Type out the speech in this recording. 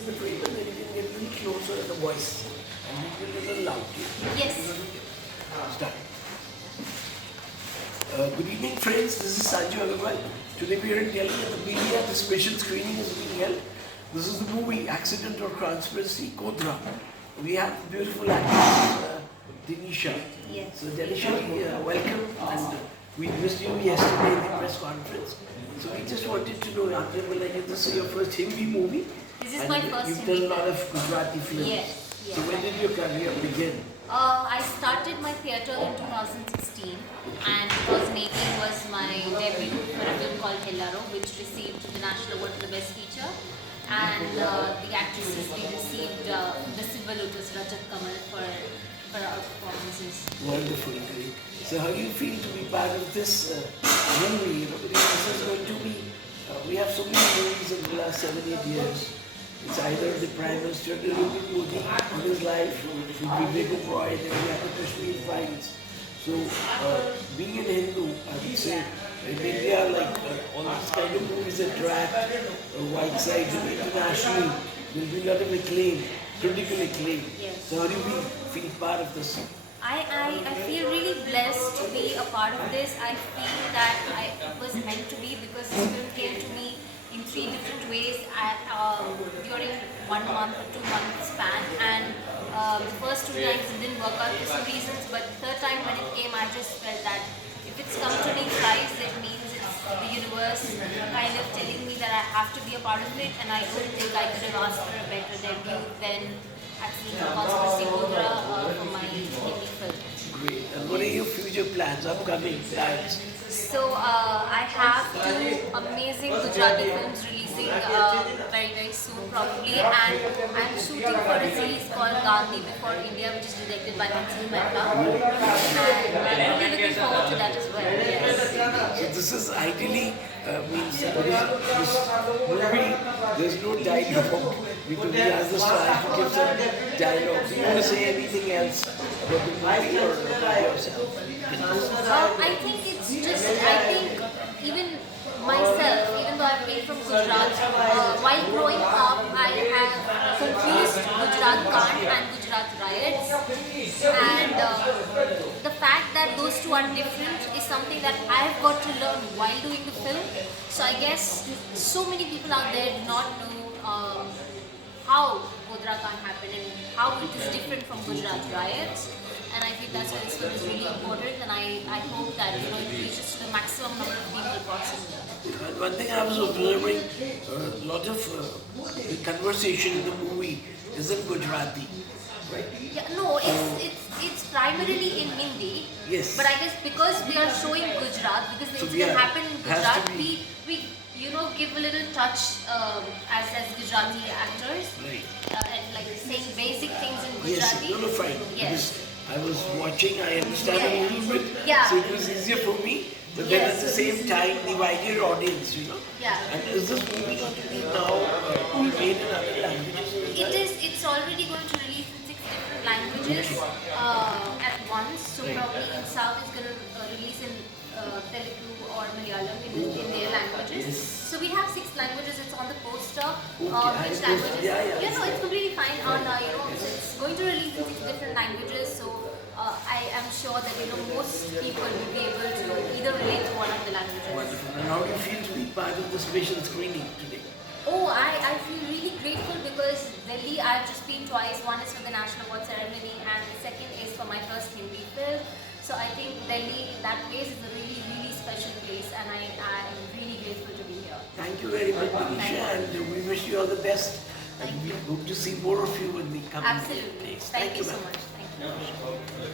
in the frame and then you can get a little closer at the voice and make it a little loud. Yes. Start. Good evening, friends. This is Sanju Agarwal. Today we are in Delhi at the media. The special screening is being held. This is the movie Accident or Conspiracy, Kodra. We have beautiful actress Denisha. Yes. So Denisha, welcome, and we missed you yesterday in the press conference. So we just wanted to know, this is your first Hindi movie. This is and my first you've Hindi done a lot of Gujarati films. Yes, yes. So when did your career begin? I started my theatre in 2016 and 2018 was my debut for a film called Hellaro, which received the National Award for the Best Feature, and the actresses we received the Silver Lotus Rajat Kamal for our performances. Wonderful, great. So how do you feel to be part of this movie? Because this is going to be, we have so many movies in the last 7-8 years. It's either the Prime Minister Narendra Modi on his life, it would be Begum Roy, then we have the Kashmir Files. So being an Hindu, I would say in India, like all these kind of movies attract white sides internationally. There will be a lot of acclaim, critical acclaim. Yes. So how do you feel part of this? I feel really blessed to be a part of this. I feel that it was meant to be because this film came to me in 3 different ways during 1 month or 2 month span, and the first 2 times it didn't work out for some reasons, but the third time when it came I just felt that if it's come to me thrice, it means it's the universe kind of telling me that I have to be a part of it, and I don't think I could have asked for a better debut than Accident or Conspiracy Kodra for my Hindi film. Great. And what are your future plans, upcoming plans? So I have 2 amazing Gujarati films releasing very very soon probably, and I'm shooting for a series called Gandhi Before India, which is directed by Mansoor Mehta, and I'm really looking forward to that as well. Yes. So this is ideally means this movie. There's no dialogue because we ask the stars to give some dialogue. Do you want to say anything else about the movie or about yourself? I think it's just, I think even myself, even though I came from Gujarat, while growing up I have confused Gujarat Kant and Gujarat riots, and the fact that those 2 are different is something that I have got to learn while doing the film. So I guess so many people out there do not know how Kodra Kant happened and how it is different from Gujarat riots. And I think that's why this film is really important, and I hope that it reaches to the maximum number of people possible. And one thing I was observing, a lot of the conversation in the movie is in Gujarati, right? Yeah, no, it's primarily in Hindi. Yes. But I guess because we are showing Gujarat, because the So incident yeah, happened in has Gujarat, to be. we give a little touch as Gujarati actors, Right. and like saying basic things in Yes, Gujarati. no, fine. Yes. Because I was watching, I understand a little bit, Yeah. so it was easier for me. But then Yes. at the same time, the wider audience, Yeah. And is this movie going to be now made in other languages? It's already going to release in 6 different languages at once. So Right. probably in South it's going to release in Telugu or Malayalam in their languages. So we have 6 languages. It's on the poster. Okay, Which I languages? yeah. No, it's completely fine. It's going to release in 6 different languages. So I am sure that most people will be able to either relate to one of the languages. Wonderful. And how do you feel to be part of the special screening today? Oh, I feel really grateful because Delhi I've just been twice. One is for the National Award ceremony and the second is for my first Hindi film. So I think Delhi, that place is a really, really special place, and I am really grateful to be here. Thank you very much, Manisha, and we wish you all the best. And we hope to see more of you in the coming Absolutely. days. Thank you so ma'am. much. Thank you.